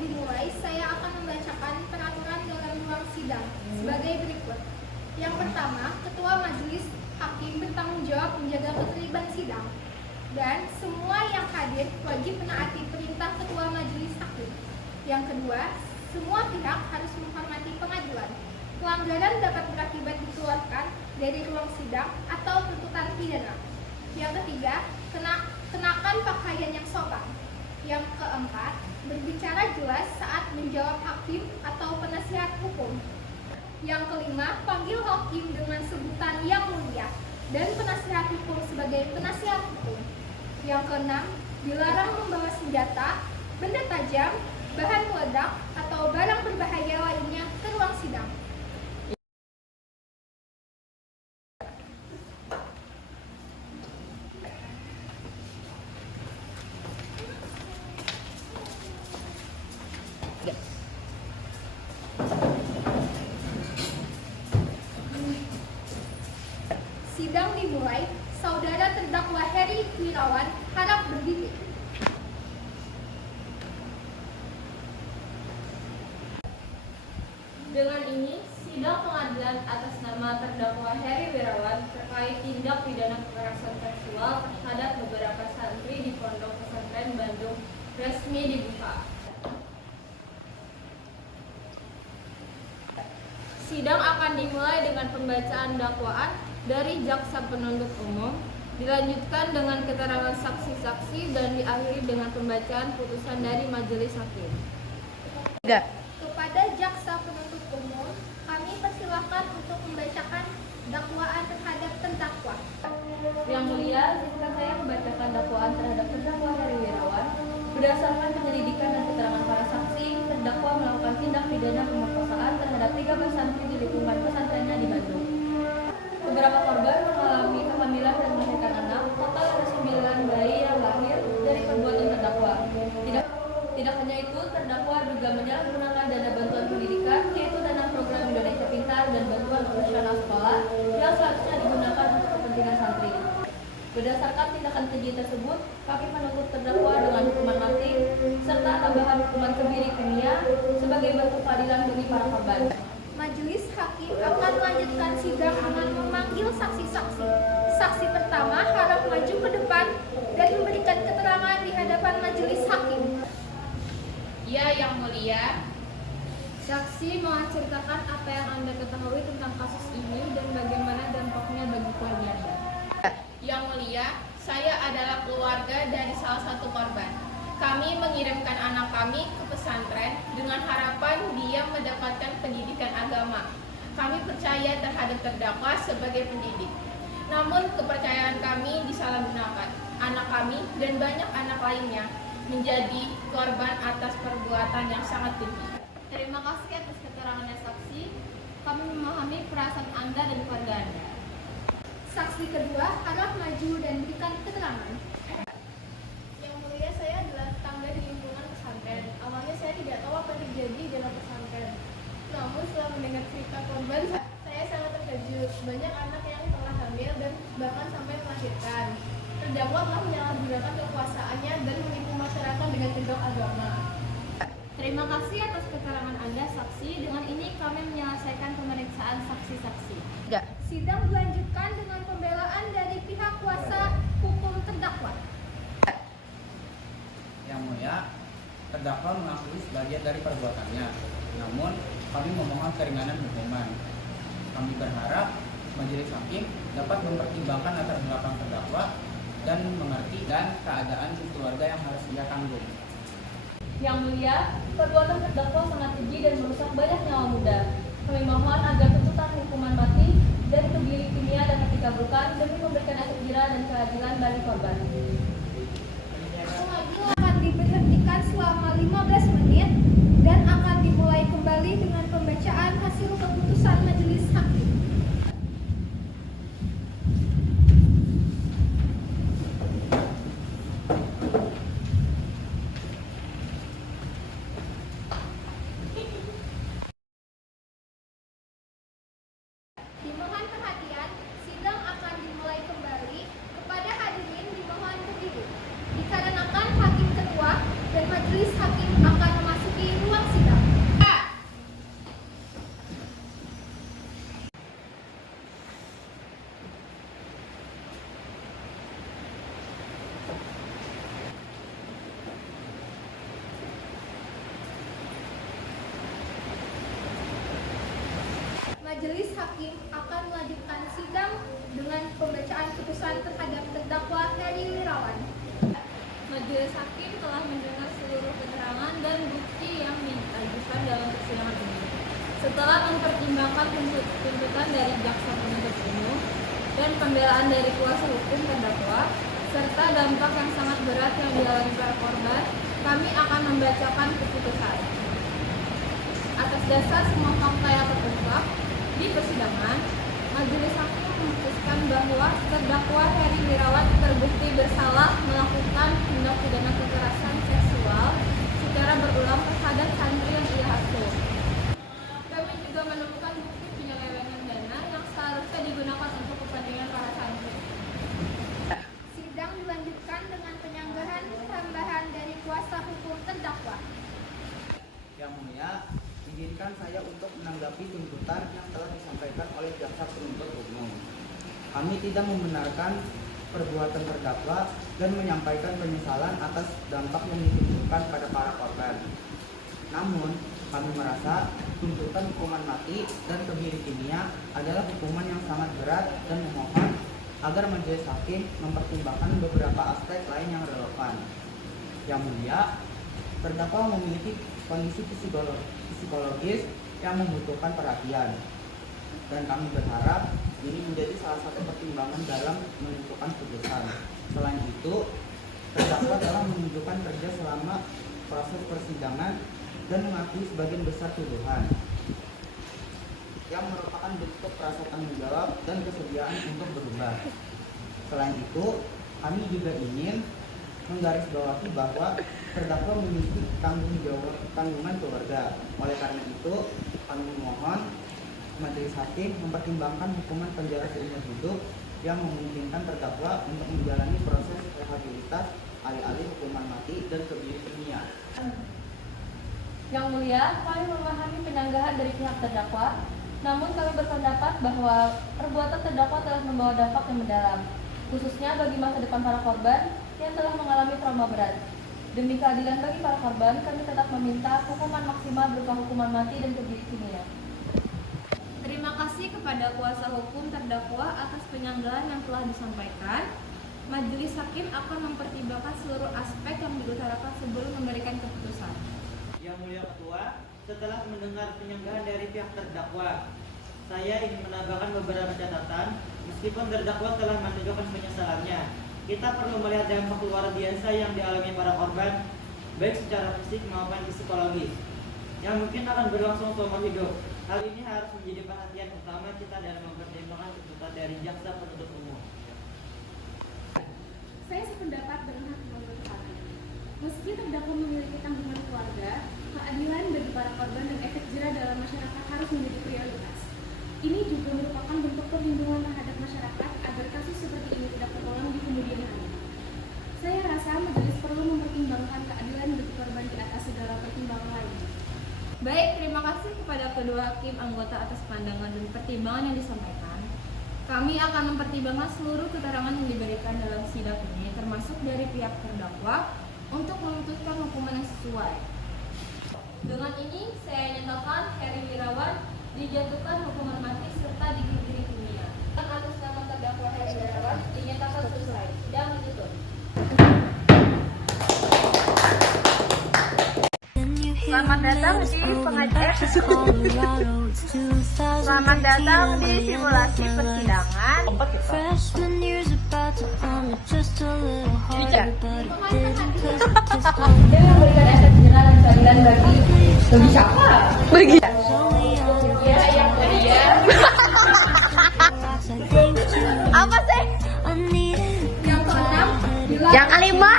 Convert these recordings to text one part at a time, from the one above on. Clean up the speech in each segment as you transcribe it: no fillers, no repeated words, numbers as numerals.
dimulai, saya akan membacakan peraturan dalam ruang sidang sebagai berikut. Yang pertama, Ketua Majelis Hakim bertanggung jawab menjaga ketertiban sidang, dan semua yang hadir wajib menaati perintah Ketua Majelis Hakim. Yang kedua, semua pihak harus menghormati pengadilan. Pelanggaran dapat berakibat dikeluarkan dari ruang sidang atau tuntutan pidana. Yang ketiga, kenakan pakaian yang sopan. Yang keempat, berbicara jelas saat menjawab hakim atau penasihat hukum. Yang kelima, panggil hakim dengan sebutan yang mulia dan penasihat hukum sebagai penasihat hukum. Yang keenam, dilarang membawa senjata, benda tajam, bahan peledak, atau barang berbahaya lainnya ke ruang sidang. Sidang dimulai. Saudara terdakwa Heri Wirawan harap berdiri. Dengan ini, sidang pengadilan atas nama terdakwa Heri Wirawan terkait tindak pidana kekerasan seksual terhadap beberapa santri di Pondok Pesantren Bandung resmi dibuka. Sidang akan dimulai dengan pembacaan dakwaan dari jaksa penuntut umum, dilanjutkan dengan keterangan saksi-saksi dan diakhiri dengan pembacaan putusan dari majelis hakim. Kepada jaksa penuntut umum, kami persilahkan untuk membacakan dakwaan terhadap terdakwa. Yang mulia, izinkan saya membacakan dakwaan terhadap terdakwa Heri Wirawan. Berdasarkan penyelidikan dan keterangan para saksi, terdakwa melakukan tindak pidana pemerkosaan terhadap 13 santri di lingkungan pesantrennya di Bandung. Beberapa korban mengalami kehamilan dan melahirkan anak. Total ada 9 bayi yang lahir dari perbuatan terdakwa. Tidak hanya itu, terdakwa juga menyalahgunakan dana bantuan pendidikan, yaitu dana program Indonesia Pintar dan bantuan operasional sekolah yang seharusnya digunakan untuk kepentingan santri. Berdasarkan tindakan keji tersebut, kami menuntut terdakwa dengan hukuman mati serta tambahan hukuman kebiri kimia sebagai bentuk keadilan bagi para korban. Majelis Hakim akan melanjutkan sidang dengan memanggil saksi-saksi. Saksi pertama harap maju ke depan dan memberikan keterangan di hadapan Majelis Hakim. Ya, Yang Mulia. Saksi mohon ceritakan apa yang Anda ketahui tentang kasus ini dan bagaimana dampaknya bagi keluarga Anda. Yang Mulia, saya adalah keluarga dari salah satu korban. Kami mengirimkan anak kami ke pesantren dengan harapan dia mendapatkan pendidikan agama. Kami percaya terhadap terdakwa sebagai pendidik. Namun kepercayaan kami disalahgunakan. Anak kami dan banyak anak lainnya menjadi korban atas perbuatan yang sangat keji. Terima kasih atas keterangannya saksi. Kami memahami perasaan Anda dan keluarga Anda. Saksi kedua harap maju dan berikan keterangan. Yang mulia, saya adalah tetangga di lingkungan pesantren. Awalnya saya tidak tahu apa yang terjadi dalam pesantren. Namun setelah mendengar cerita korban, saya sangat terkejut. Banyak anak yang telah hamil dan bahkan sampai melahirkan. Terdakwa telah menyalahgunakan kekuasaannya dan menipu masyarakat dengan kedok agama. Terima kasih atas keterangan Anda, saksi. Dengan ini kami menyelesaikan pemeriksaan saksi-saksi. Sidang dilanjutkan dengan pembelaan dari pihak kuasa hukum terdakwa. Yang Mulia, terdakwa mengakui sebagian dari perbuatannya. Namun, kami memohon keringanan hukuman. Kami berharap majelis hakim dapat mempertimbangkan latar belakang terdakwa dan mengerti dan keadaan keluarga yang harus ia tanggung. Yang Mulia, perbuatan terdakwa sangat keji dan merusak banyak nyawa muda. Kami mohon agar tuntutan hukuman mati dan kebiri kimia dapat dikabulkan demi memberikan efek jera dan keadilan bagi korban. Pengadil akan diberhentikan selama 15 menit dan akan dimulai kembali dengan pembacaan hasil keputusan majelis hakim. Dimohon perhatian, sidang akan dimulai kembali. Kepada hadirin dimohon berdiri. Dikarenakan hakim ketua dan majelis hakim akan memasuki Majelis Hakim akan melanjutkan sidang dengan pembacaan putusan terhadap terdakwa Heri Wirawan. Majelis Hakim telah mendengar seluruh keterangan dan bukti yang diajukan dalam persidangan ini. Setelah mempertimbangkan tuntutan dari jaksa penuntut umum dan pembelaan dari kuasa hukum terdakwa, serta dampak yang sangat berat yang dialami para korban, kami akan membacakan keputusan. Atas dasar semua fakta yang terungkap di persidangan, Majelis Hakim memutuskan bahwa terdakwa Heri Wirawan terbukti bersalah melakukan tindak pidana kekerasan seksual secara berulang terhadap santri yang ia asuh. Kami juga menemukan bukti penyelewengan dana yang seharusnya digunakan untuk kepentingan para santri. Sidang dilanjutkan dengan penyanggahan tambahan dari kuasa hukum terdakwa. Yang mulia, izinkan saya untuk menanggapi tuntutan yang telah disampaikan oleh jaksa penuntut umum. Kami tidak membenarkan perbuatan terdakwa dan menyampaikan penyesalan atas dampak yang ditimbulkan pada para korban. Namun, kami merasa tuntutan hukuman mati dan kebiri kimia adalah hukuman yang sangat berat dan memohon agar majelis hakim mempertimbangkan beberapa aspek lain yang relevan. Yang mulia, terdakwa memiliki kondisi psikologis yang membutuhkan perhatian, dan kami berharap ini menjadi salah satu pertimbangan dalam menentukan putusan. Selain itu, terdakwa telah menunjukkan kerja selama proses persidangan dan mengakui sebagian besar tuduhan, yang merupakan bentuk rasa tanggung jawab dan kesediaan untuk berubah. Selain itu, kami juga ingin menggarisbawahi bahwa terdakwa memiliki tanggungan keluarga. Oleh karena itu, kami memohon majelis hakim mempertimbangkan hukuman penjara seumur hidup yang memungkinkan terdakwa untuk menjalani proses rehabilitas alih-alih hukuman mati dan kebiri kimia. Yang mulia, kami memahami penyanggahan dari pihak terdakwa, namun kami berpendapat bahwa perbuatan terdakwa telah membawa dampak yang mendalam, khususnya bagi masa depan para korban yang telah mengalami trauma berat. Demi keadilan bagi para korban, kami tetap meminta hukuman maksimal berupa hukuman mati dan kebiri kimia. Terima kasih kepada kuasa hukum terdakwa atas penyanggahan yang telah disampaikan. Majelis hakim akan mempertimbangkan seluruh aspek yang diutarakan sebelum memberikan keputusan. Yang mulia Ketua, setelah mendengar penyanggahan dari pihak terdakwa, saya ingin menambahkan beberapa catatan. Meskipun terdakwa telah menunjukkan penyesalannya, kita perlu melihat dampak luar biasa yang dialami para korban, baik secara fisik maupun psikologis, yang mungkin akan berlangsung seumur hidup. Hal ini harus menjadi perhatian utama kita dalam mempertimbangkan tuntutan dari jaksa penuntut umum. Saya sependapat dengan hakim berkata, meski terdakwa memiliki tanggungan keluarga, keadilan bagi para korban dan efek jerah dalam masyarakat harus menjadi prioritas. Ini juga merupakan bentuk perlindungan terhadap masyarakat agar kasus seperti ini tidak terulang di kemudian hari. Saya rasa majelis perlu mempertimbangkan keadilan bagi korban di atas segala pertimbangan lain. Baik, terima kasih kepada kedua hakim anggota atas pandangan dan pertimbangan yang disampaikan. Kami akan mempertimbangkan seluruh keterangan yang diberikan dalam sidang ini, termasuk dari pihak terdakwa, untuk memutuskan hukuman yang sesuai. Dengan ini, saya nyatakan Heri Wirawan dijatuhkan hukuman mati serta dikebiri kimia. Atas nama terdakwa Heri Wirawan dinyatakan selesai. Sidang ditutup. Selamat datang di pengajian. Selamat datang di simulasi persidangan. Dia memberikan efek jerah dan keadilan bagi siapa? Bagi ya, yang mulia. Apa sih? Yang keenam. Yang kelima.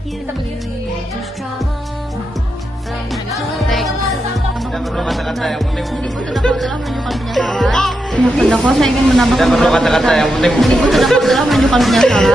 Kita berdiri. Tidak perlu kata-kata yang penting. Meskipun terdakwa telah menunjukkan penyesalan, terdakwa saya ingin menambahkan Tidak perlu kata-kata yang penting. meskipun terdakwa telah menunjukkan penyesalan,